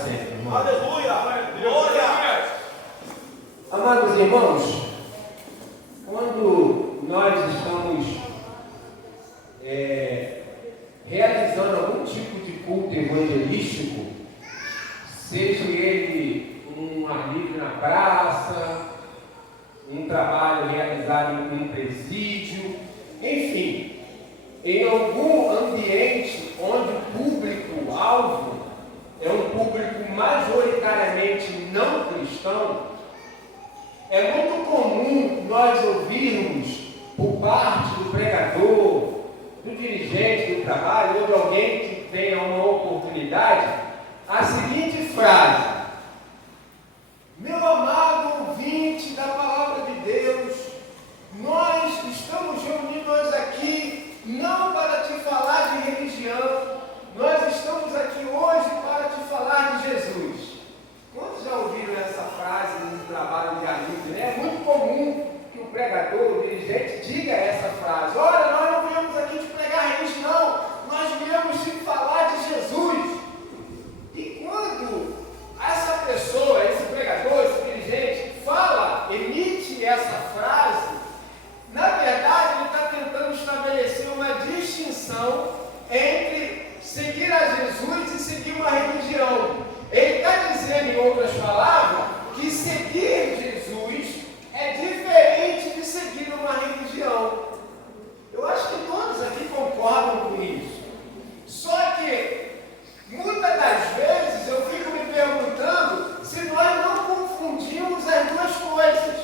sempre, irmão. Aleluia! Glória! Amados irmãos, quando nós estamos realizando algum tipo de culto evangelístico, seja ele um ar livre na praça, um trabalho realizado em um presídio, enfim, em algum ambiente onde o público-alvo é um público majoritariamente não cristão, é muito comum nós ouvirmos por parte do pregador, do dirigente do trabalho ou de alguém que tenha uma oportunidade, a seguinte frase: meu amado ouvinte da palavra de Deus, nós estamos reunidos aqui não para te falar de religião, nós estamos aqui hoje para te falar de Jesus. Quantos já ouviram essa frase no trabalho de amigo, né? É muito comum que o pregador, o dirigente, diga essa frase: olha, nós não viemos aqui te pregar religião, nós viemos te falar de Jesus. E quando essa pessoa, esse pregador, esse dirigente, emite essa frase, na verdade ele está tentando estabelecer uma distinção entre seguir a Jesus e seguir uma religião. Ele está dizendo, em outras palavras, que seguir Jesus é diferente de seguir uma religião. Eu acho que todos aqui concordam com isso. Só que, muitas das vezes, eu fico me perguntando se nós não confundimos as duas coisas.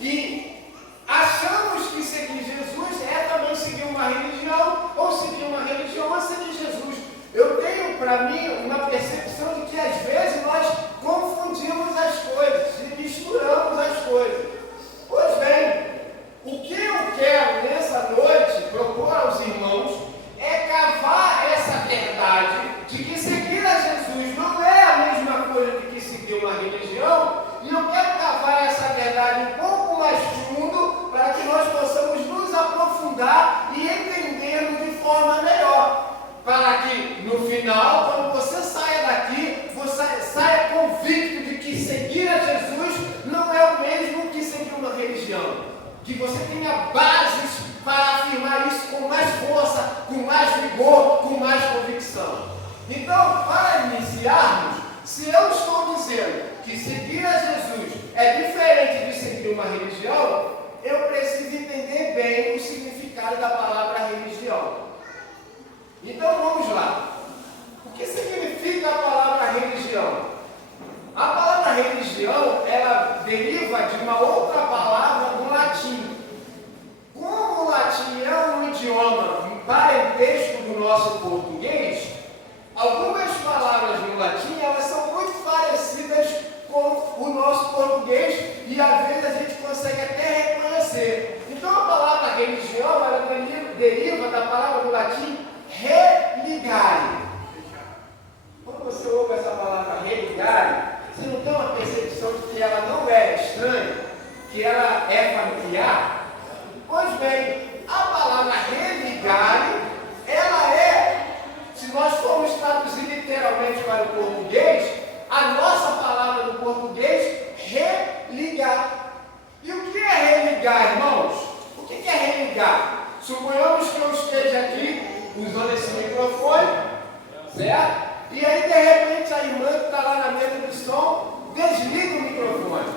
E achamos que seguir Jesus é também seguir uma religião, ou seguir uma religião é seguir Jesus. Eu tenho para mim uma percepção de que às vezes nós confundimos as coisas e misturamos as coisas. Pois bem, o que eu quero nessa noite propor aos irmãos é cavar essa verdade de que seguir a Jesus não é a mesma coisa de que seguir uma religião, e eu quero cavar essa verdade um pouco mais fundo para que nós possamos nos aprofundar e entendê-lo de forma melhor. Para que no final, quando você saia daqui, você saia convicto de que seguir a Jesus não é o mesmo que seguir uma religião. Que você tenha bases para afirmar isso com mais força, com mais vigor, com mais convicção. Então, para iniciarmos, se eu estou dizendo que seguir a Jesus é diferente de seguir uma religião, eu preciso entender bem o significado da palavra religião. Então vamos lá. O que significa a palavra religião? A palavra religião, ela deriva de uma outra palavra do latim. Como o latim é um idioma, um parentesco do nosso português, algumas palavras no latim, elas são muito parecidas com o nosso português e às vezes a gente consegue até reconhecer. Então a palavra religião, ela deriva da palavra do latim religare. Quando você ouve essa palavra religare, você não tem uma percepção de que ela não é estranha, que ela é familiar? Pois bem, a palavra religare, ela é, se nós formos traduzir literalmente para o português, a nossa palavra no português, religar. E o que é religar, irmãos? O que é religar? Suponhamos que eu esteja aqui usando esse microfone, certo? E aí, de repente, a irmã que está lá na mesa de som desliga o microfone.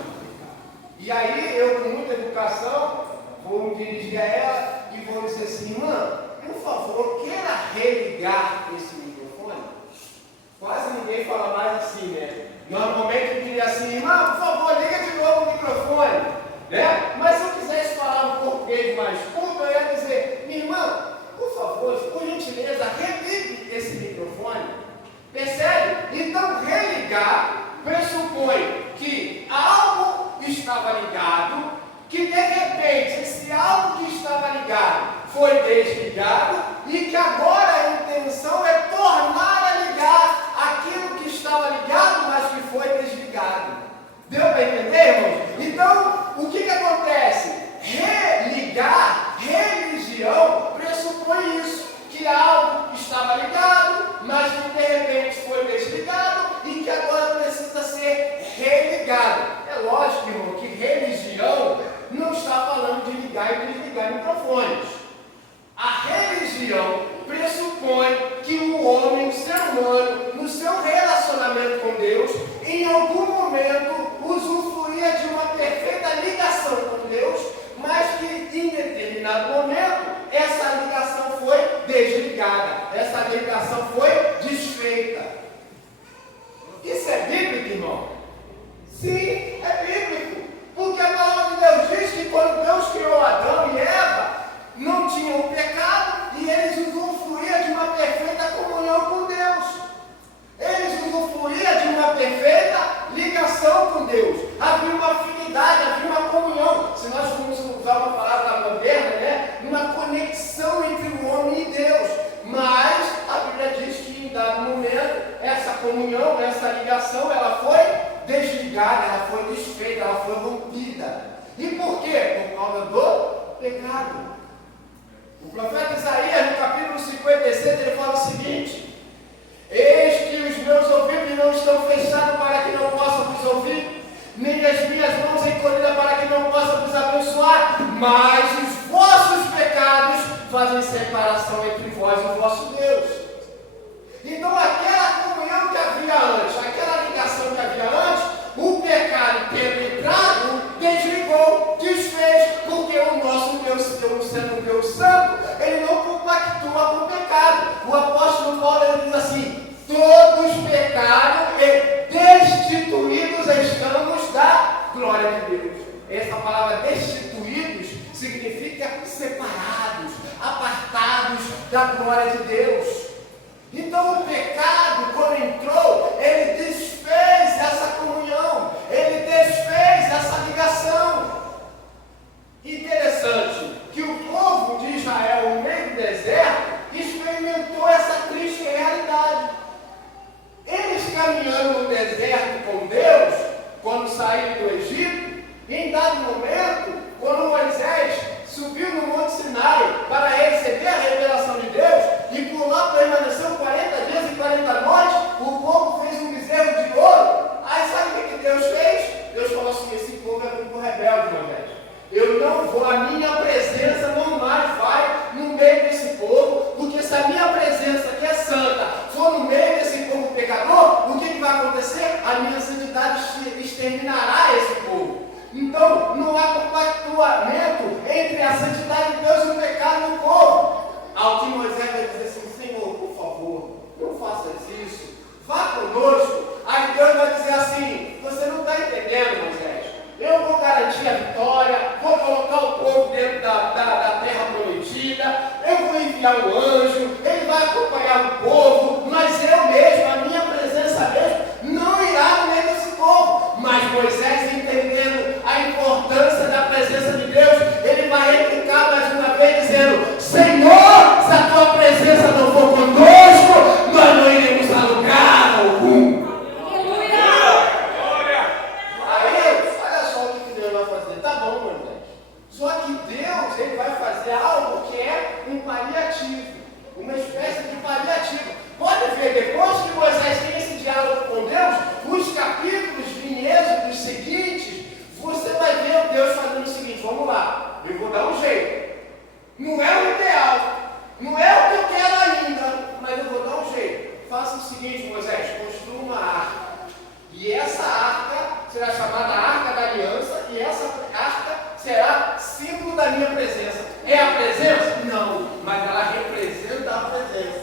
E aí, eu, com muita educação, vou me dirigir a ela e vou dizer assim: irmã, por favor, queira religar esse microfone? Quase ninguém fala mais assim, né? Normalmente eu diria assim: irmã, por favor, liga de novo o microfone, né? Mas se eu quisesse falar um português mais curto, eu ia dizer: minha irmã, por favor, por gentileza, religue esse microfone. Percebe? Então, religar pressupõe que algo estava ligado, que de repente esse algo que estava ligado foi desligado e que agora a intenção é tornar a ligar aquilo que estava ligado, mas que foi desligado. Deu para entender, irmãos? Então, o que acontece? Religar, religião, pressupõe isso, que algo estava ligado, mas que de repente foi desligado e que agora comunhão, essa ligação, ela foi desligada, ela foi desfeita, ela foi rompida. E por quê? Por causa do pecado. O profeta Isaías, no capítulo 56, ele fala o seguinte: eis que os meus ouvidos não estão fechados para que não possam vos ouvir, nem as minhas mãos encolhidas para que não possam vos abençoar, mas os vossos pecados fazem separação entre vós e o vosso Deus. Então aquela comunhão que havia antes, aquela ligação que havia antes, o pecado tendo entrado, desligou, desfez, porque o nosso Deus, sendo Deus Santo, ele não compactua com o pecado. O apóstolo Paulo ele diz assim: todos pecaram e destituídos estamos da glória de Deus. Essa palavra destituídos significa separados, apartados da glória de Deus. Então o pecado, quando entrou, ele desfez essa comunhão, ele desfez essa ligação. Interessante que o povo de Israel, no meio do deserto, experimentou essa triste realidade. Eles caminhando no deserto com Deus, quando saíram do Egito, em dado momento, quando Moisés subiu no Monte Sinai para receber a revelação de Deus, e por lá permaneceu 40 dias e 40 noites, o povo fez um bezerro de ouro. Aí sabe o que Deus fez? Deus falou assim: esse povo é muito rebelde, Moisés. Eu não vou, a minha presença não mais vai no meio desse povo, porque se a minha presença, que é santa, for no meio desse povo pecador, o que vai acontecer? A minha santidade exterminará esse povo. Então, não há compactuamento entre a santidade de Deus e o pecado do povo. Ao que Moisés vai dizer assim: Senhor, por favor, não faças isso, vá conosco. Aí Deus vai dizer assim: você não está entendendo, Moisés. Eu vou garantir a vitória, vou colocar o povo dentro da terra prometida, eu vou enviar um anjo, ele vai acompanhar o povo, mas eu mesmo, a minha presença mesmo, não irá no meio desse povo. Mas Moisés, entendendo a importância da presença de Deus, ele vai replicar mais uma vez, dizendo: Senhor, se a tua presença não for conosco, nós não iremos a lugar algum. Só que Deus, ele vai fazer algo que é um paliativo, uma espécie de paliativo. Pode ver, depois que Moisés tem esse diálogo com Deus, os capítulos em Êxodo seguintes, você vai ver Deus fazendo o seguinte: vamos lá, eu vou dar um jeito. Não é o ideal, não é o que eu quero ainda, mas eu vou dar um jeito. Faça o seguinte, Moisés, construa uma arca. E essa arca será chamada Arca da Aliança, e essa arca será símbolo da minha presença. É a presença? Não, mas ela representa a presença.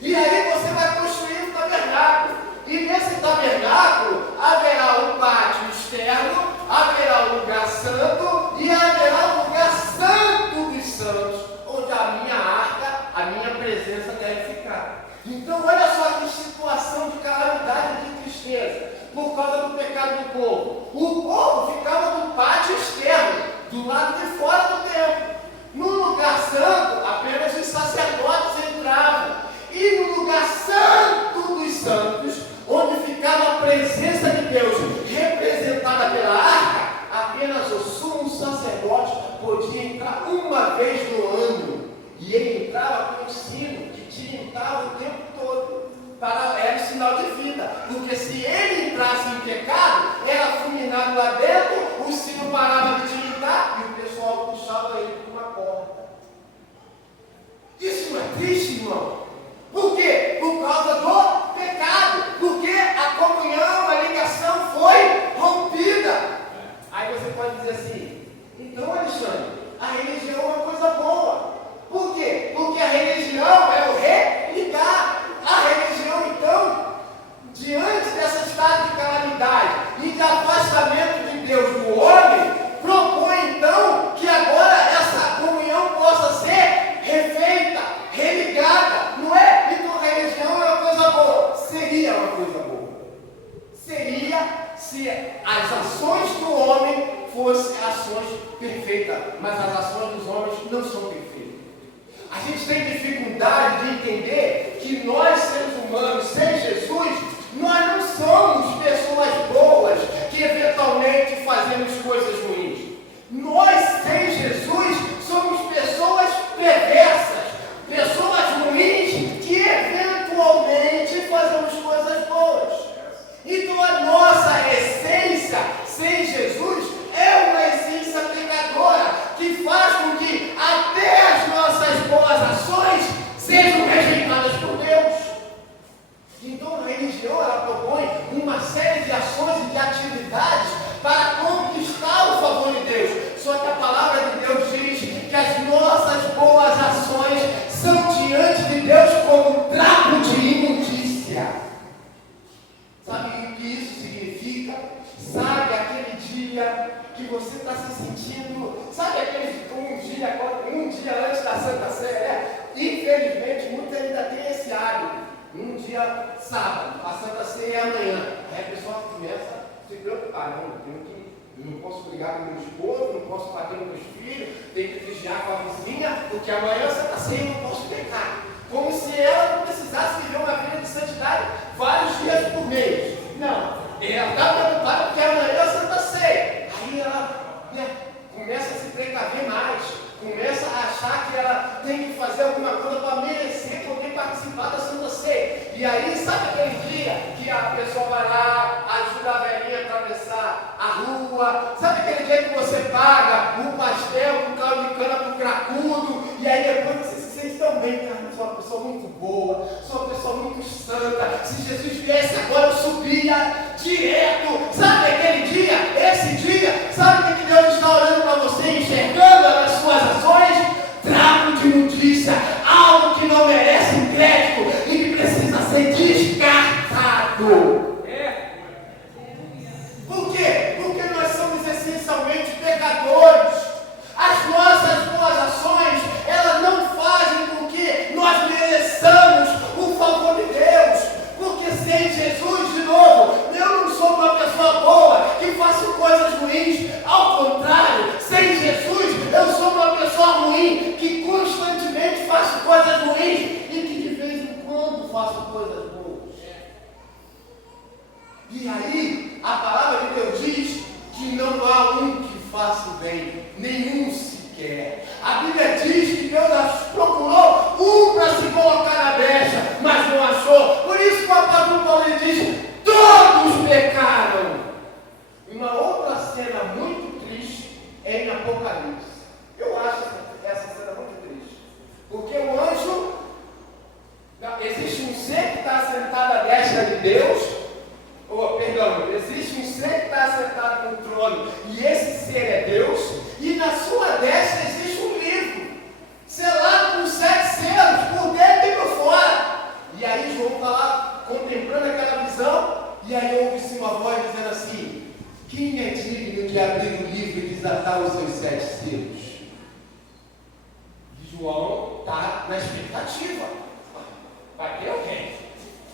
E aí você vai construir um tabernáculo. E nesse tabernáculo haverá um pátio externo, haverá um lugar santo e haverá um lugar santo dos santos, onde a minha arca, a minha presença deve ficar. Então olha só que situação de calamidade e de tristeza, por causa do pecado do povo. O povo ficava no pátio externo, do lado de fora do templo. No lugar santo, apenas os sacerdotes entravam. E no lugar santo dos santos, onde ficava a presença de Deus, representada pela arca, apenas o sumo sacerdote podia entrar uma vez no ano. E ele entrava com o sino que tintava o tempo todo. Era um sinal de vida, porque se ele entrasse em pecado, era fulminado lá dentro, o sino parava de tilintar e o pessoal puxava ele por uma corda. Isso não é triste, irmão? Por quê? Por causa do pecado, porque a comunhão, a ligação foi rompida. Aí você pode dizer assim: então, Alexandre, a religião é uma coisa boa. Por quê? Porque a religião é o religar. A religião, então, diante dessa estado de calamidade e de afastamento de Deus do homem, propõe então que agora essa comunhão possa ser refeita, religada, não é? Então a religião é uma coisa boa. Seria uma coisa boa. Seria se as ações do homem fossem ações perfeitas, mas as ações dos homens não são perfeitas. A gente tem dificuldade de entender que nós, seres humanos, sem Jesus, Nós não somos pessoas boas que eventualmente fazemos coisas ruins. Nós, sem Jesus, somos pessoas perversas, pessoas ruins que eventualmente fazemos coisas boas. Então a nossa essência sem Jesus é uma essência pecadora que faz com que até as nossas boas ações sejam rejeitadas por Deus. Então a religião ela propõe uma série de ações e de atividades para conquistar o favor de Deus. Só que a palavra de Deus diz que as nossas boas ações são diante de Deus como trapo de imundícia. Sabe o que isso significa? Sabe aquele dia que você está se sentindo, sabe aquele um dia antes da Santa Ceia? Infelizmente, muitos ainda têm esse hábito. Um dia sábado, a Santa Ceia é amanhã. Aí a pessoa começa a se preocupar. Eu não posso brigar com meu esposo, não posso bater nos meus filhos, tenho que vigiar com a vizinha, porque amanhã é a Santa Ceia eu não posso pecar. Como se ela não precisasse viver uma vida de santidade vários dias por mês. Não, ela está preocupada porque amanhã é a Santa Ceia. Aí ela começa a se precaver mais, começa a achar que ela tem que fazer alguma coisa para merecer poder participar da Santa Ceia. E aí, sabe aquele dia que a pessoa vai lá, ajuda a velhinha a atravessar a rua? Sabe aquele dia que você paga um pastel com caldo de cana pro cracudo? E aí depois você se sente tão bem, cara, eu sou uma pessoa muito boa, sou uma pessoa muito santa. Se Jesus viesse agora, eu subia direto. Sabe aquele dia, esse dia, sabe o que Deus está olhando para você, enxergando as suas ações? Trapo de imundícia, algo que não merece crédito e que precisa ser descartado. Por quê? Porque nós somos essencialmente pecadores. As nossas boas ações, elas não fazem com que nós mereçamos o favor de Deus. Porque sem Jesus, de novo, eu não sou uma pessoa boa que faço coisas ruins. Ao contrário, sem Jesus, eu sou uma pessoa ruim que constantemente faço coisas ruins e que de vez em quando faço coisas boas. E aí, a palavra de Deus diz que não há um que faça o bem, nenhum sequer. A Bíblia diz que Deus procurou um para se colocar na brecha, mas não achou. Por isso que o apóstolo Paulo diz: todos pecaram. Uma outra cena muito triste é em Apocalipse. Eu acho essa cena muito triste. Porque o anjo, existe um ser que está sentado à destra de Deus. Existe um ser que está sentado no trono, e esse ser é Deus, e na sua destra existe um livro, selado com 7 selos, por dentro e por fora. E aí João está lá contemplando aquela visão, e aí ouve-se uma voz dizendo assim: quem é digno de abrir o livro e desatar os seus 7 selos? E João está na expectativa. Vai ter alguém?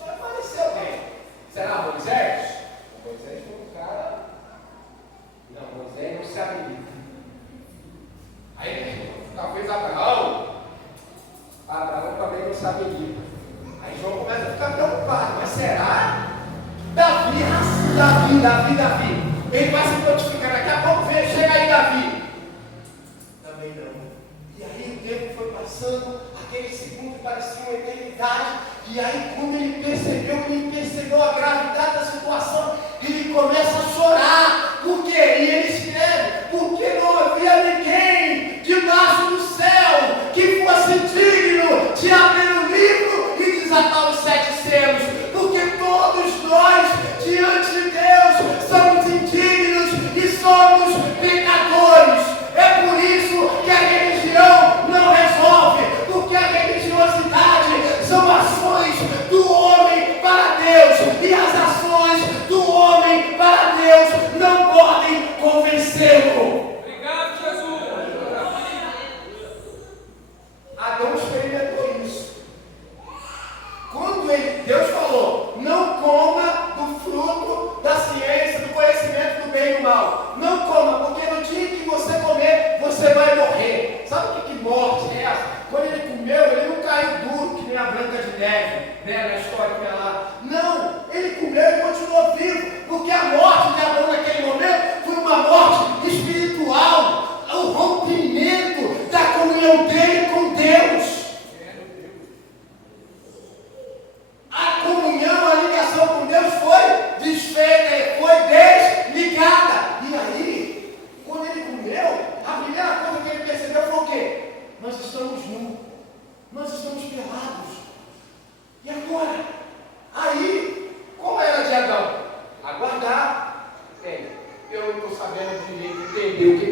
Vai aparecer alguém. Será Moisés? Moisés foi um cara. Não, Moisés não se habilita. Aí talvez Abraão também não se habilita. Aí João começa a ficar preocupado. Mas será? Davi. Ele vai se prontificar. Daqui a pouco chega aí Davi. Também não. E aí o tempo foi passando. Aquele segundo parecia uma eternidade. E aí, quando ele percebeu a gravidade da situação, ele começa a chorar. Por quê? E ele escreve: porque não havia ninguém debaixo do céu que fosse digno de abrir o livro e desatar os 7 selos. Porque todos nós, diante de Deus, somos indignos e somos pecadores. É por isso que a religião não resolve, porque a religiosidade são ações do homem para Deus, e as ações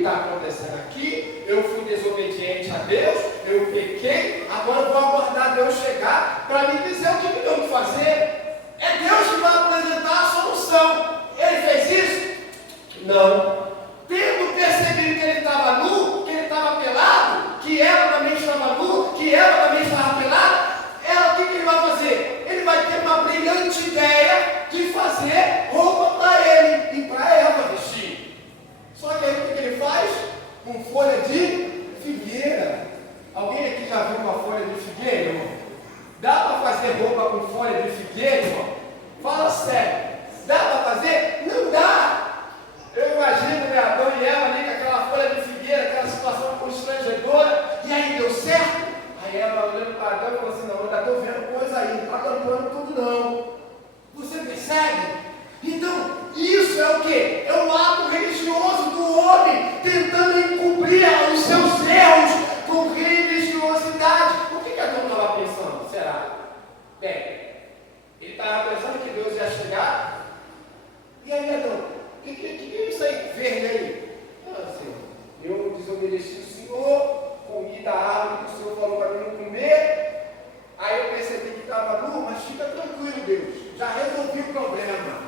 está acontecendo aqui, eu fui desobediente a Deus, eu pequei, agora eu vou aguardar Deus chegar para me dizer o que eu tenho que fazer. É Deus que vai apresentar a solução. Ele fez isso? Não. Tendo percebido que ele estava nu, que ele estava pelado, que ela também estava nu, que ela também estava pelada, o que ele vai fazer? Ele vai ter uma brilhante ideia de fazer roupa para ele e para ela vestir. Só que aí o que ele faz? Com folha de figueira. Alguém aqui já viu uma folha de figueira, irmão? Dá para fazer roupa com folha de figueira, irmão? Fala sério. Dá para fazer? Não dá. Eu imagino, né, Adão e Eva ali com aquela folha de figueira, aquela situação constrangedora, e aí deu certo? Aí Eva olhando para Adão e falou assim: não, eu ainda estou vendo coisa aí, não está tampando tudo não. Você percebe? Então, isso é o quê? É um ato religioso do homem tentando encobrir os seus erros com religiosidade. O que Adão estava pensando? Será? Bem, ele estava pensando que Deus ia chegar. E aí, Adão? O que é isso aí? Verde aí? Ah, Senhor, eu desobedeci o Senhor, comi da árvore que o Senhor falou para mim não comer. Aí eu percebi que estava nu, mas fica tranquilo, Deus. Já resolvi o problema.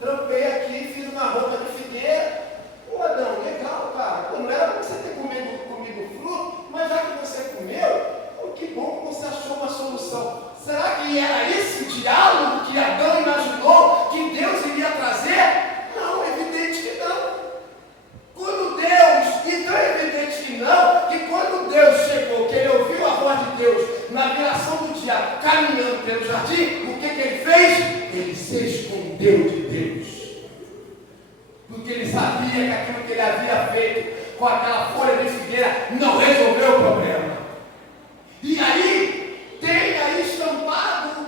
Trampei aqui, fiz uma roupa de figueira. Ô Adão, legal, cara. Pô, não era para você ter comido fruto, mas já que você comeu, pô, que bom que você achou uma solução. Será que era esse diálogo que Adão imaginou que Deus iria trazer? Não, é evidente que não. Então é evidente que não, que quando Deus chegou, que ele ouviu a voz de Deus na viração do dia, caminhando pelo jardim, o que ele fez? Ele se escondeu de Deus. Porque ele sabia que aquilo que ele havia feito com aquela folha de figueira não resolveu o problema. E aí, tem aí estampado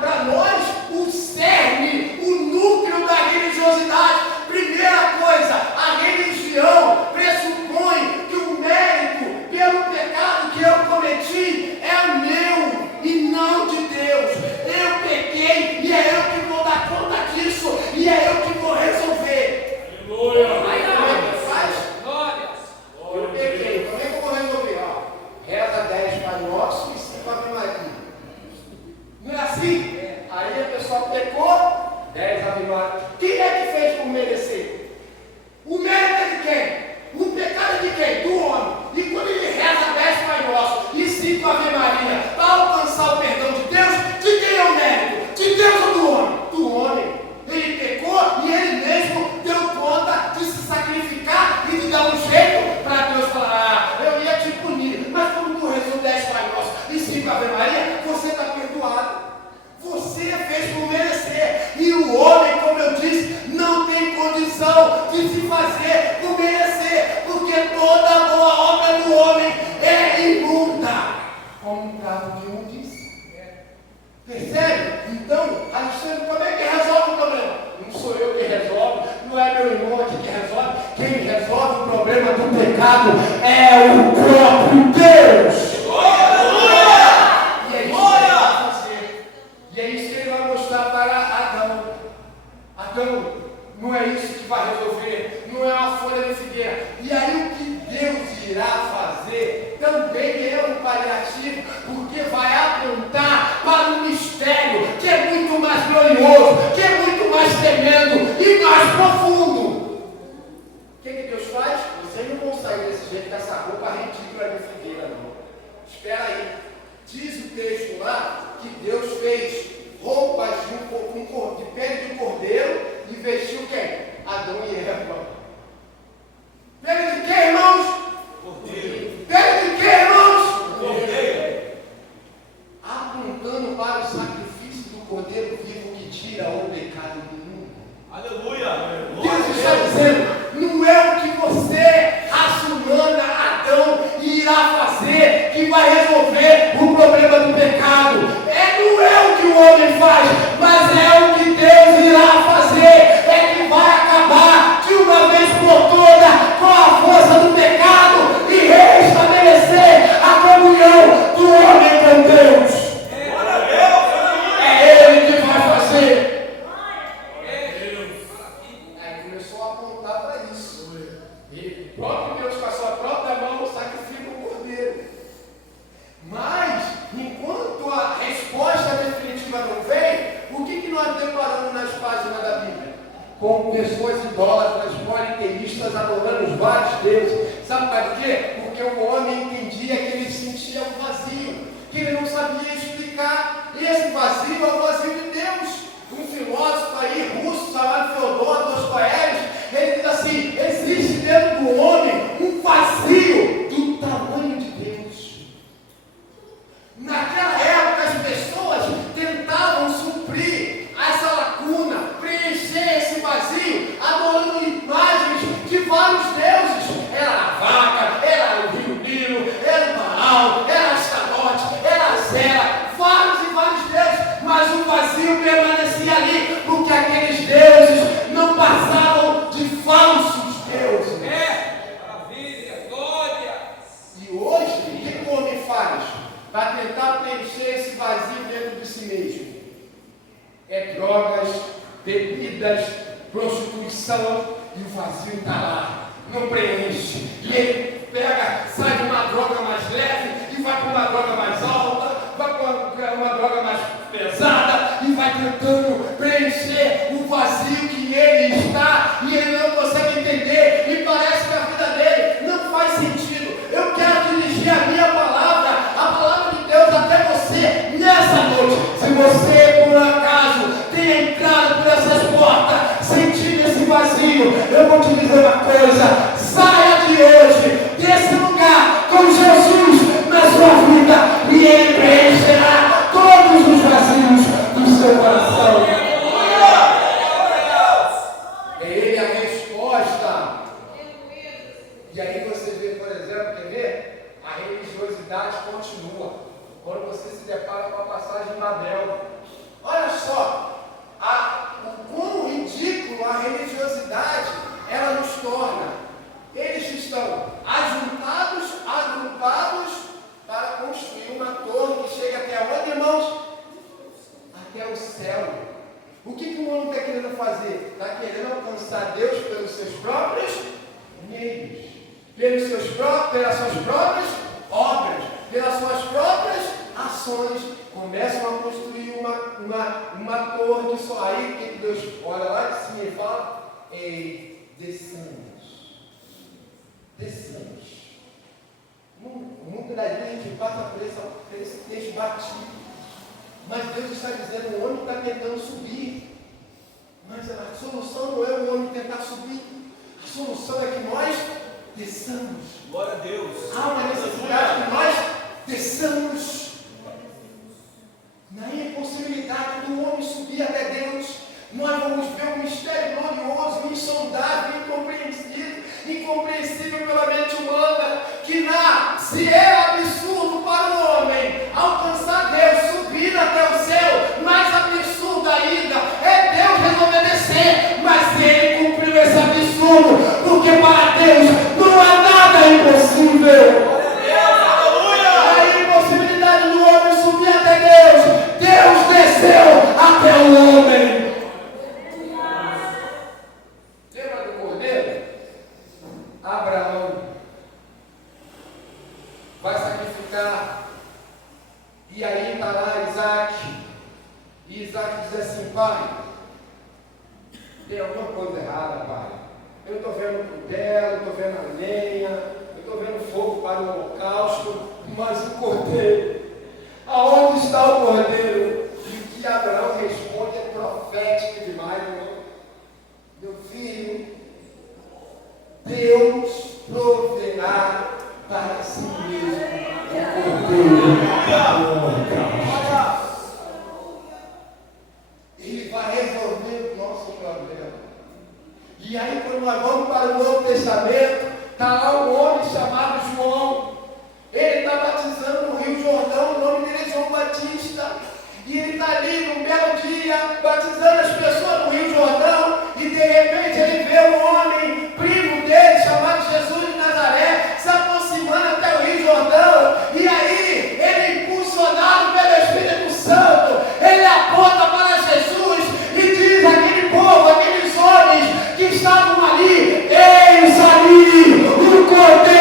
para nós o cerne, o núcleo da religiosidade. Primeira coisa, a religião pressupõe que o mérito pelo pecado que eu cometi é meu e não de Deus. Eu pequei e é eu que vou dar conta disso e é eu que vou resolver. Aleluia! Como é que faz? Eu pequei, como é que eu vou resolver? Reza 10 Pai Nosso e 5 Ave Maria. Não é assim? Aí a pessoa pecou, 10 Ave Maria. Quem é que fez por merecer? O mérito é de quem? O pecado é de quem? Do homem. E quando ele reza 10 Pai Nosso e 5 Ave Maria para alcançar o perdão de Deus, de quem é o mérito? De Deus ou do homem? Do homem. Ele pecou e ele mesmo deu conta de se sacrificar e de dar um jeito para Deus falar: eu ia te punir, mas como tu rezou 10 Pai Nosso e 5 Ave Maria, você está perdoado. Você fez por merecer. E o homem, como eu disse, não tem condição de se fazer por merecer, porque toda boa obra do homem é imunda, como um carro de imundícia. Percebe? Então, Alexandre, como é que resolve o problema? Não sou eu que resolve, não é meu irmão aqui que resolve. Quem resolve o problema do pecado é o próprio Deus. E é isso que ele vai mostrar para Adão. Adão, não é isso que vai resolver, não é uma folha de figueira. E aí o que Deus irá fazer também é um paliativo, porque vai apontar para um mistério que é muito mais glorioso, que é muito mais tremendo e mais profundo. O que Deus faz? Vocês não vão sair desse jeito com essa roupa ridícula de figueira, não. Espera aí. Diz o texto lá que Deus fez roupas de pele de cordeiro e vestiu quem? Adão e Eva. Pele de quê, irmãos? Cordeiro. Pele de quê, irmãos? Cordeiro. Apontando para o sacrifício do cordeiro vivo que tira o pecado. com pessoas idólatras, politeístas, adorando os vários deuses. Sabe por quê? Porque o homem entendia que ele sentia um vazio, que ele não sabia explicar. E esse vazio é o vazio de Deus. Um filósofo aí, russo, chamado Fyodor Dostoiévski, ele diz assim: existe dentro do homem um vazio do tamanho de Deus. Naquela época as pessoas tentavam suprir essa lacuna, preencher esse vazio, adorando imagens de vários deuses. Era a vaca, era o rio Nilo, era o Baal, era Astarote, era a Zera, vários e vários deuses, mas o vazio permanecia ali, porque aqueles deuses não passavam de falsos deuses. Maravilha, glória. E hoje, o que o homem faz para tentar preencher esse vazio dentro de si mesmo? É drogas, bebidas, prostituição, e o vazio está lá, não preenche. E ele pega, sai de uma droga mais leve e vai para uma droga mais alta, vai para uma droga mais pesada e vai tentando preencher o vazio que ele está, e ele não consegue entender, e parece que a vida dele não faz sentido. Eu quero dirigir a minha palavra, a palavra de Deus até você nessa noite. Se você por acaso tem entrado por essas portas sentindo esse vazio, eu vou te dizer uma coisa: saia de hoje desse lugar com Jesus na sua vida, e ele preencherá todos os vazios do seu coração. É ele a resposta. E aí você vê, por exemplo, quer ver? A religiosidade continua. Quando você se depara com a passagem de Babel, olha só, o quão ridículo a religiosidade ela nos torna. Eles estão ajuntados, agrupados para construir uma torre que chega até onde, irmãos? Até o céu. O que o homem está querendo fazer? Está querendo alcançar Deus pelos seus próprios meios, pelas suas próprias obras, pelas suas próprias ações. Começam a construir uma torre que só aí que Deus olha lá de cima e fala: ei, desçamos. Muitas das vezes a gente passa por esse texto batido, mas Deus está dizendo: o homem está tentando subir, mas a solução não é o homem tentar subir, a solução é que nós desçamos. Glória a Deus. Há uma necessidade que nós desçamos. Na impossibilidade do homem subir até Deus, nós vamos ver um mistério glorioso, insondável, incompreensível pela mente humana, que se é absurdo para o homem alcançar Deus, subir até o céu, mais absurdo ainda é Deus resolver descer. Mas ele cumpriu esse absurdo, porque para Deus não há nada impossível. A impossibilidade do homem subir até Deus, Deus desceu até o homem. Lembra do cordeiro? Abraão vai sacrificar, e aí está lá Isaac, e Isaac diz assim: pai, tem alguma coisa errada, pai. Eu estou vendo cutelo, estou vendo a lenha, eu estou vendo fogo para o holocausto, mas o cordeiro, aonde está o cordeiro? E o que Abraão responde é profético demais, irmão. Meu filho, Deus proverá para si mesmo o cordeiro. Ele vai resolver o nosso problema. E aí, quando nós vamos para o Novo Testamento, está lá um homem chamado João. Ele está batizando no Rio Jordão, o nome dele é João Batista. E ele está ali num belo dia, batizando as pessoas no Rio Jordão, e de repente ele vê um homem, primo dele, chamado Jesus de Nazaré, se aproximando até o Rio Jordão. E aí, ele, impulsionado pelo Espírito Santo, ele aponta para Jesus e diz àquele povo, aqueles homens que estavam ali: eis ali o cordeiro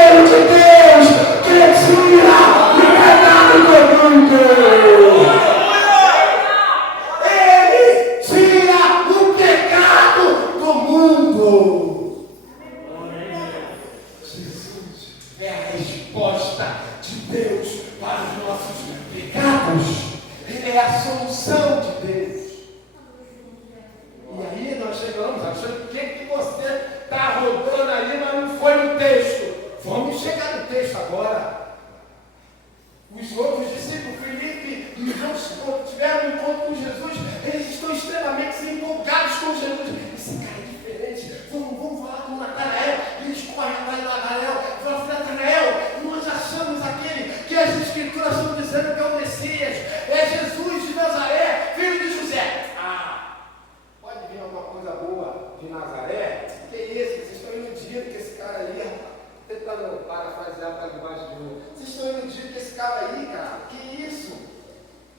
de Nazaré. Que isso? Vocês estão iludindo que esse cara aí, rapaz, tentando parafrasear para debaixo de novo. Vocês estão iludindo que esse cara aí, cara, que isso?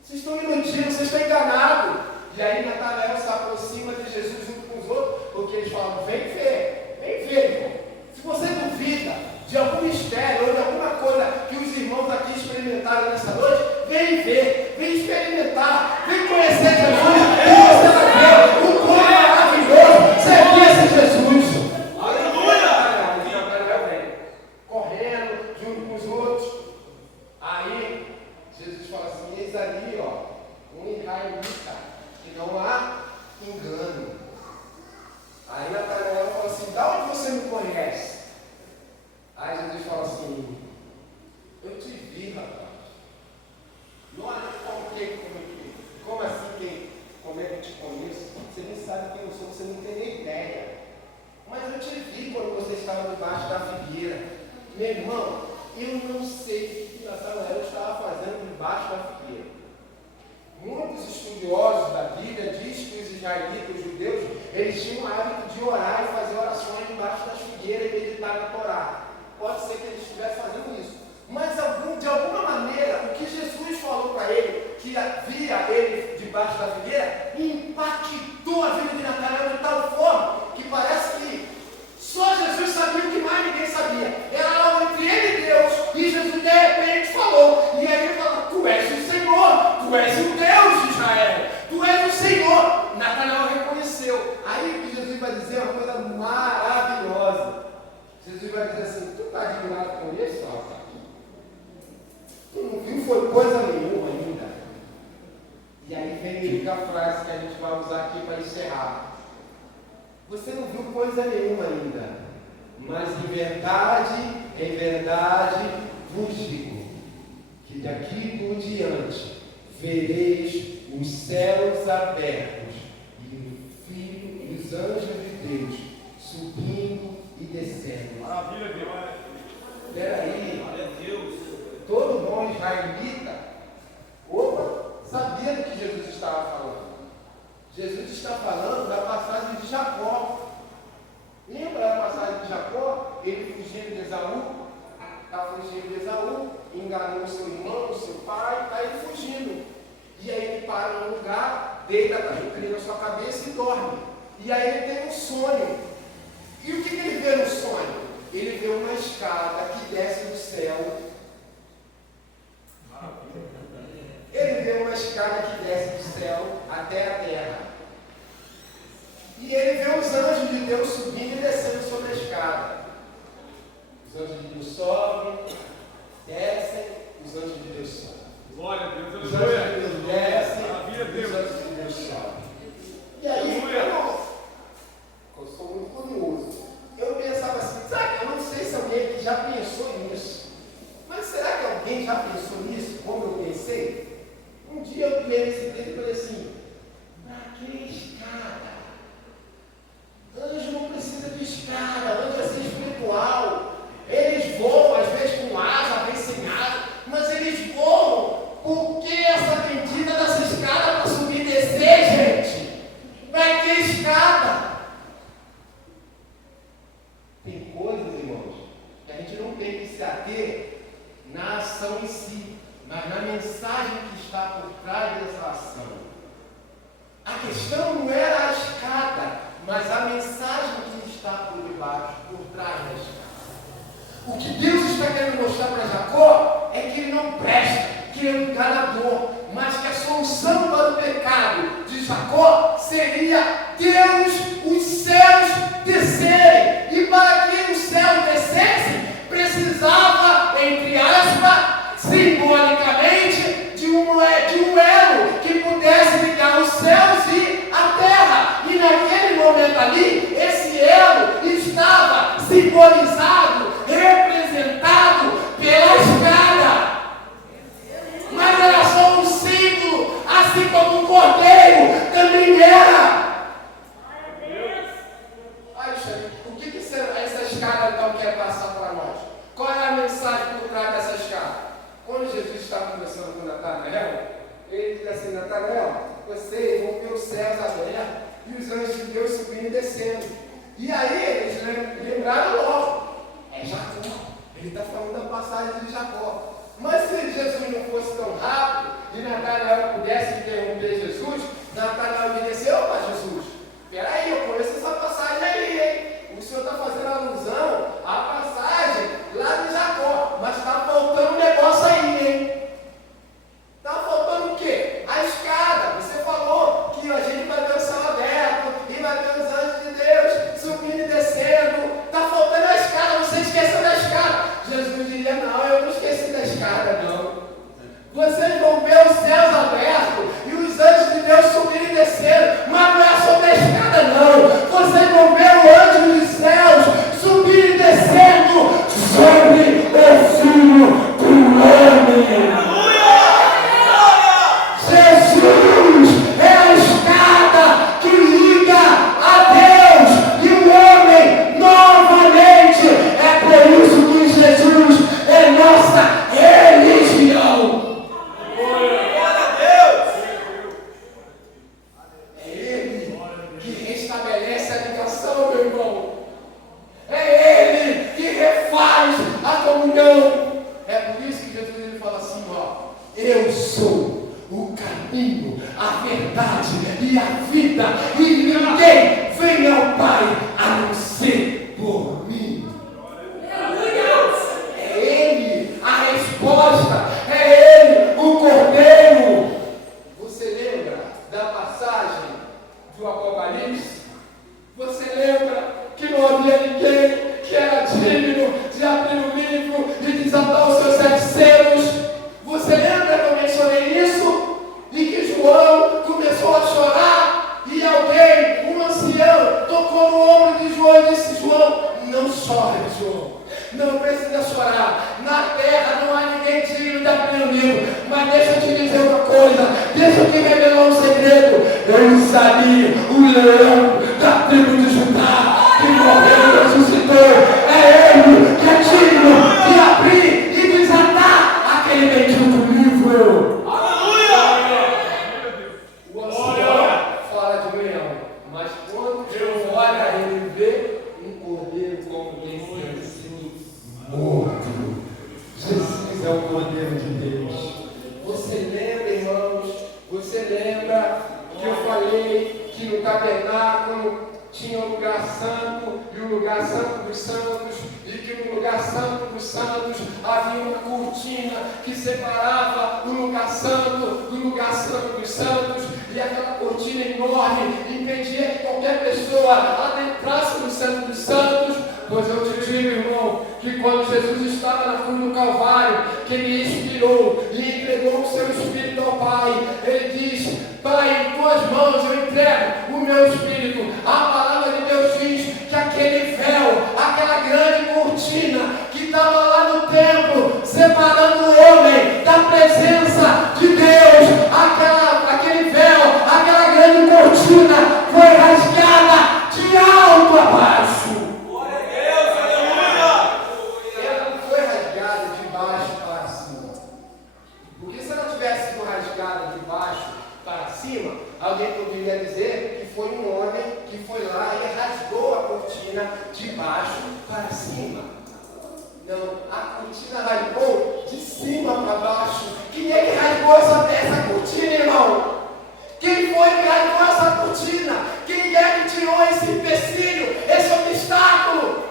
Vocês estão iludindo, vocês estão enganados. E aí Natanael se aproxima de Jesus junto com os outros, porque eles falam, vem ver, irmão. Se você duvida de algum mistério ou de alguma coisa que os irmãos aqui experimentaram nessa noite, vem ver, vem experimentar, vem conhecer Jesus, e você vai ver o quão maravilhoso servir esse Jesus. Aleluia! Correndo junto com os outros. Aí Jesus fala assim, eis ali, ó, um israelita, que não há engano. Aí Natanael fala assim, da onde você me conhece? Aí Jesus fala assim, eu te vi, rapaz. Não há como assim, como é que eu te conheço? Você nem sabe quem eu sou, você não tem nem ideia. Mas eu te vi quando você estava debaixo da figueira. Meu irmão, eu não sei o que Natanael estava fazendo debaixo da figueira. Muitos estudiosos da Bíblia dizem que os israelitas, os judeus, eles tinham o hábito de orar e fazer orações debaixo das figueiras e meditar na Torá. Pode ser que eles estivessem fazendo isso. Mas de alguma maneira, o que Jesus falou para ele, que via ele debaixo da figueira, impactou a vida de Natanael de tal forma que parece que só Jesus sabia o que mais ninguém sabia. Era algo entre ele e Deus. E Jesus de repente falou. E aí ele fala, tu és o Senhor, tu és o Deus de Israel, tu és o Senhor. Natanael reconheceu. Aí Jesus vai dizer uma coisa maravilhosa. Jesus vai dizer assim, tu está admirado com isso, rapaz? Tu não viu foi coisa nenhuma ainda. E aí vem a frase que a gente vai usar aqui para encerrar. Você não viu coisa nenhuma ainda, mas em verdade vos digo, que daqui por diante vereis os céus abertos e o Filho e os anjos de Deus subindo e descendo. Maravilha, Deus. Peraí, Glória a Deus. todo bom israelita, sabia do que Jesus estava falando. Jesus está falando da passagem de Jacó. Lembra da passagem de Jacó? Ele fugindo de Esaú, enganou seu irmão, seu pai, está ele fugindo. E aí ele para num lugar, deita a recria na sua cabeça e dorme. E aí ele tem um sonho. E o que ele vê no sonho? Ele vê uma escada que desce do céu. Ele vê uma escada que desce do céu até a terra. E ele vê os anjos de Deus subindo e descendo sobre a escada. Os anjos de Deus sobem, descem, os anjos de Deus sobem. Glória a Deus. Os anjos de Deus descem, Maravilha, Deus. os anjos de Deus sobem. E aí, eu sou muito curioso. Eu pensava assim, sabe, eu não sei se alguém aqui já pensou nisso. Mas será que alguém já pensou nisso, como eu pensei? Um dia eu li esse texto e falei assim, pra que escada? Anjo não precisa de escada, anjo é ser espiritual. Eles voam, às vezes com asa, às vezes sem asa, mas eles voam. Por que essa bendita dessa escada para subir e descer, gente? Vai ter escada. Tem coisas, irmãos, que a gente não tem que se ater na ação em si, mas na mensagem que está por trás dessa ação. A questão não era a escada, mas a mensagem que está por debaixo, por trás da escada. O que Deus está querendo mostrar para Jacó é que ele não presta, que ele é um enganador, mas que a solução para o pecado de Jacó seria Deus, os céus descerem. E para que os céus descessem, precisava, entre aspas, simbolicamente, de um elo que pudesse ligar os céus e a terra. E naquele momento ali, esse elo estava simbolizado, representado pela escada. Mas era só um símbolo, assim como o cordeiro também era. Alexandre, o que essa escada então quer passar para nós? Qual é a mensagem por trás dessa escada? Quando Jesus estava conversando com Natanael, ele disse assim, Natanael, vocês vão ver os céus abertos e os anjos de Deus subindo e descendo. E aí eles lembraram logo, é Jacó. Ele está falando da passagem de Jacó. Mas se Jesus não fosse tão rápido e Natanael pudesse interromper Jesus, Natanael diria assim: opa, Jesus, peraí, eu conheço essa passagem aí, hein? O senhor está fazendo alusão à passagem lá de Jacó, mas está faltando um negócio aí, hein? Está faltando o quê? A escada. Você falou que a gente vai ver o céu aberto e vai ver os anjos de Deus subindo e descendo. Está faltando a escada, você esqueceu da escada. Jesus diria: não, eu não esqueci da escada, não. Vocês vão ver os céus abertos e os anjos de Deus subindo e descendo, mas não é sobre a escada, não. Vocês vão ver o anjo dos céus subindo e descendo sobre o Filho do Homem. Jesus é a escada que liga a Deus e o homem novamente. É por isso que Jesus é nossa religião. Glória a Deus! É Ele que restabelece a ligação, meu irmão. É Ele que refaz a comunhão. É por isso que Jesus ele fala assim: ó, eu sou o caminho, a verdade e a vida, e ninguém vem ao Pai a não ser por mim. É Ele a resposta, é Ele o Cordeiro. Você lembra da passagem do Apocalipse? Você lembra que não havia ninguém que era digno de abrir o livro e desatar os seus 7 selos? Você lembra que eu mencionei isso? E que João começou a chorar e alguém, um ancião, tocou no ombro de João e disse: João, não chore, João. Não precisa chorar. Na terra não há ninguém digno de abrir o livro. Mas deixa eu te dizer uma coisa. Deixa eu te revelar um segredo. Eu inseri o leão da tribo de Judá, que morreu e ressuscitou. É Ele que é digno de abrir e desatar aquele bendito livro. O ancião fala de um leão, mas quando Deus olha, ele vê um cordeiro como descido, morto. Jesus é o Cordeiro de Deus. Você lembra, irmãos? Você lembra que eu falei que no tabernáculo tinha o lugar santo e o lugar santo dos santos, e que no lugar santo dos santos havia uma cortina que separava o lugar santo do lugar santo dos santos, e aquela cortina enorme impedia que qualquer pessoa adentrasse no santo dos santos. Pois eu te digo, irmão, que quando Jesus estava na cruz do Calvário, que ele expirou e entregou o seu Espírito ao Pai, ele diz: Pai, em tuas mãos eu entrego o meu Espírito. A palavra de Deus diz que aquele véu, aquela grande cortina que estava lá no templo, separando o homem da presença de Deus, aquele véu, aquela grande cortina foi rasgada de alto a baixo. Alguém poderia dizer que foi um homem que foi lá e rasgou a cortina de baixo para cima. Não, a cortina rasgou de cima para baixo. Quem é que rasgou essa cortina, irmão? Quem foi que rasgou essa cortina? Quem é que tirou esse empecilho, esse obstáculo?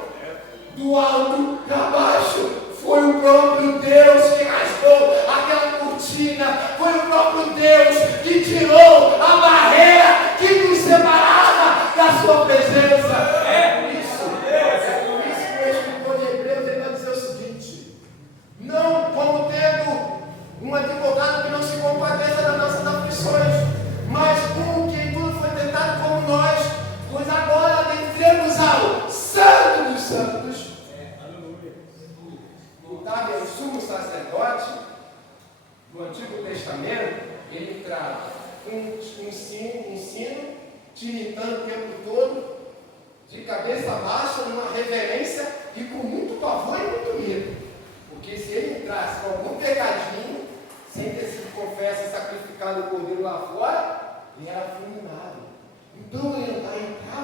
Do alto para baixo. Foi o próprio Deus que rasgou aquela cortina. Foi o próprio Deus que tirou a barreira que nos separava da sua presença. É por isso que o escritor de Hebreus ele vai dizer o seguinte: não como tendo um advogado que não se compadeça das nossas aflições, mas um que em tudo foi tentado como nós, pois agora adentremos ao Santo dos Santos. O sumo sacerdote do Antigo Testamento, ele traz um sino tiritando o tempo todo, de cabeça baixa, numa reverência e com muito pavor e muito medo. Porque se ele entrasse com algum pecadinho, sem ter sido confesso e sacrificado o cordeiro lá fora, ele era fulminado. Então ele entrava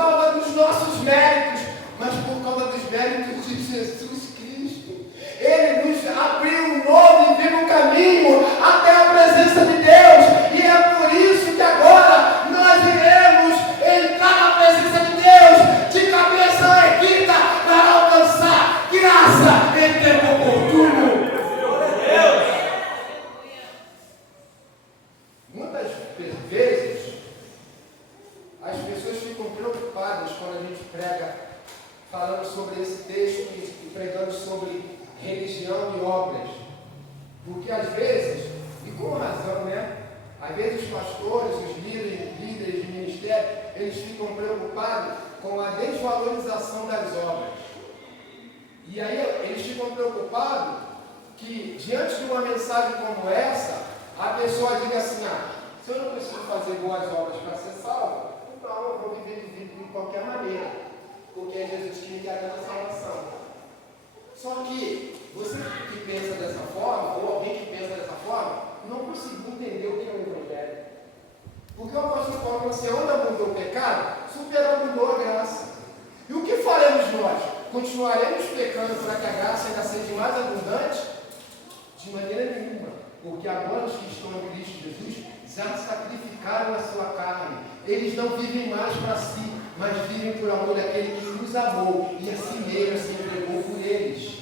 causa dos nossos méritos, mas por causa dos méritos de Jesus Cristo. Ele nos abriu um novo e vivo caminho até a presença de Deus, e é por isso que agora nós iremos entrar na presença de Deus de cabeça erguida para alcançar graça em tempo oportuno. Muitas vezes as pessoas ficam preocupadas quando a gente prega falando sobre esse texto e pregando sobre religião e obras, porque às vezes, e com razão, né? Às vezes os pastores, os líderes de ministério, eles ficam preocupados com a desvalorização das obras. E aí eles ficam preocupados que diante de uma mensagem como essa, a pessoa diga assim: se eu não preciso fazer boas obras para ser salvo, então eu vou viver de qualquer maneira, porque é Jesus que me garante a salvação. Só que você que pensa dessa forma, ou alguém que pensa dessa forma, não conseguiu entender o que é o Evangelho. Porque o apóstolo Paulo falou assim: onde abundou o pecado, superabundou a graça. E o que faremos nós? Continuaremos pecando para que a graça ainda seja mais abundante? De maneira nenhuma. Porque agora os que estão em Cristo Jesus já sacrificaram a sua carne. Eles não vivem mais para si, mas vivem por amor daquele que nos amou e assim mesmo se entregou por eles.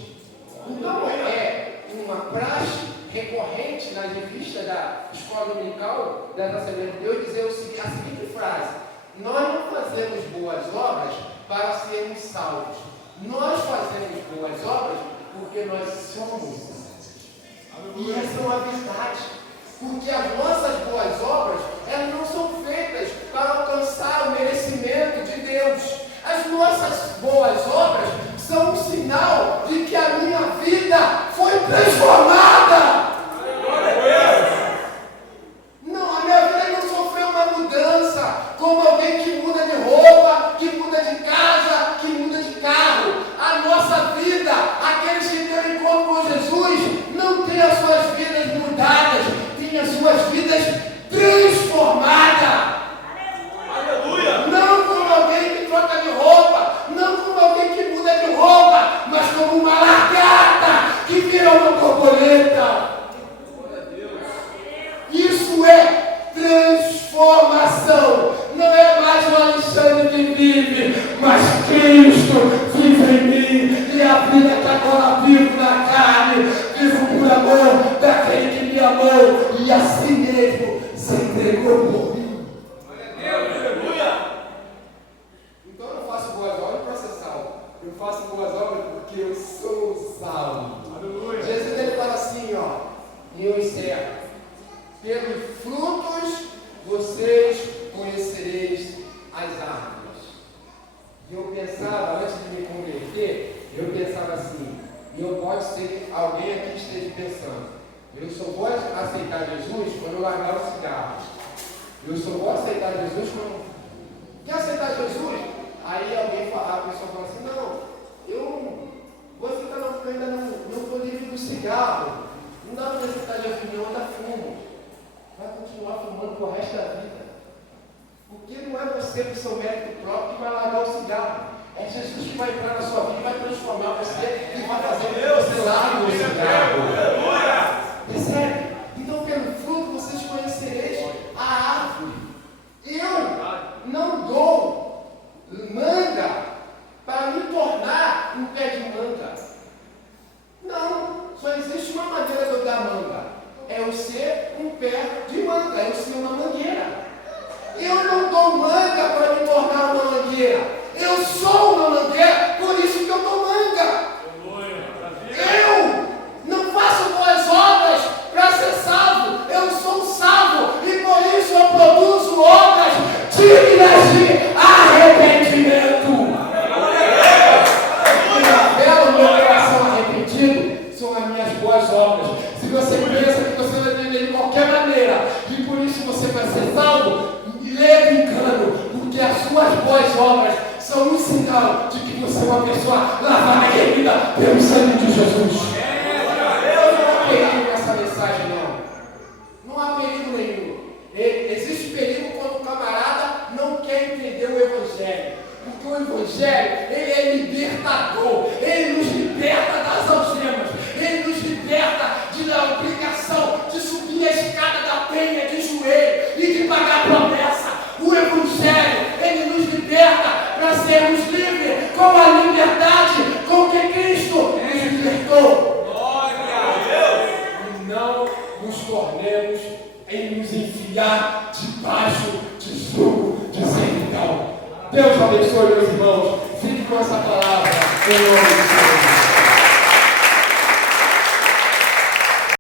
Então é uma praxe recorrente na revista da Escola Dominical das Assembleias de Deus dizer a seguinte frase: nós não fazemos boas obras para sermos salvos. Nós fazemos boas obras porque nós somos salvos. E essa é uma verdade. Porque as nossas boas obras, elas não são feitas para alcançar o merecimento de Deus. As nossas boas obras são um sinal de que a minha vida foi transformada. Não, a minha vida não sofreu uma mudança, como alguém que muda de roupa, que muda de casa, que muda de carro. A nossa vida, aqueles que têm encontro com Jesus, não têm as suas vidas mudadas, têm as suas vidas transformadas. Aleluia! Não como alguém que troca de roupa, não como alguém que muda de roupa, mas como uma lagarta que vira uma borboleta. Isso é transformação. Não é mais o Alexandre que vive, mas Cristo vive em mim. E a vida que agora vivo na carne, vivo por amor daquele que me amou e assim mesmo se entregou por mim. Então eu não faço boas obras para ser salvo. Eu faço boas obras porque eu sou salvo. Jesus ele fala assim, e eu encerro: pelos frutos vocês conhecereis as árvores. E eu pensava, antes de me converter, eu pensava assim, e eu pode ser que alguém aqui esteja pensando: eu só vou aceitar Jesus quando eu largar o cigarro. Eu só vou aceitar Jesus quando... Quer aceitar Jesus? Aí a pessoa fala assim: não, eu vou aceitar não, porque eu ainda não estou livre do cigarro. Não dá para aceitar de opinião, ainda fumo. Vai continuar fumando pro resto da vida. Porque não é você com seu mérito próprio que vai largar o cigarro. É Jesus que vai entrar na sua vida e vai transformar você e vai fazer com que você largue o cigarro. Percebe? Então, pelo fruto vocês conhecereis a árvore. Eu não dou manga para me tornar um pé de manga. Não, só existe uma maneira de eu dar manga: é eu ser um pé de manga, é eu ser uma mangueira. Eu não dou manga para me tornar uma mangueira. Eu sou uma mangueira, por isso que eu dou manga. Eu não faço boas obras para ser salvo. Eu sou salvo e por isso eu produzo obras dignas de arrependimento. O meu coração arrependido são as minhas boas obras. Se você pensa que você vai viver de qualquer maneira e por isso você vai ser salvo, leve engano, porque as suas boas obras são um sinal de que você é uma pessoa lavada e remida pelo sangue de Jesus. Não há perigo nessa mensagem, não. Não há perigo nenhum. Existe perigo quando o camarada não quer entender o Evangelho. Evangelho, ele é libertador, ele nos liberta das algemas, ele nos liberta da obrigação de subir a escada da penha de joelho e de pagar promessa. O Evangelho, ele nos liberta para sermos livres com a liberdade com que Cristo nos libertou. Glória a Deus! E não nos tornemos em nos enfiar debaixo de jugo de servidão. Deus abençoe, meus irmãos. Fique com essa palavra em nome de Jesus.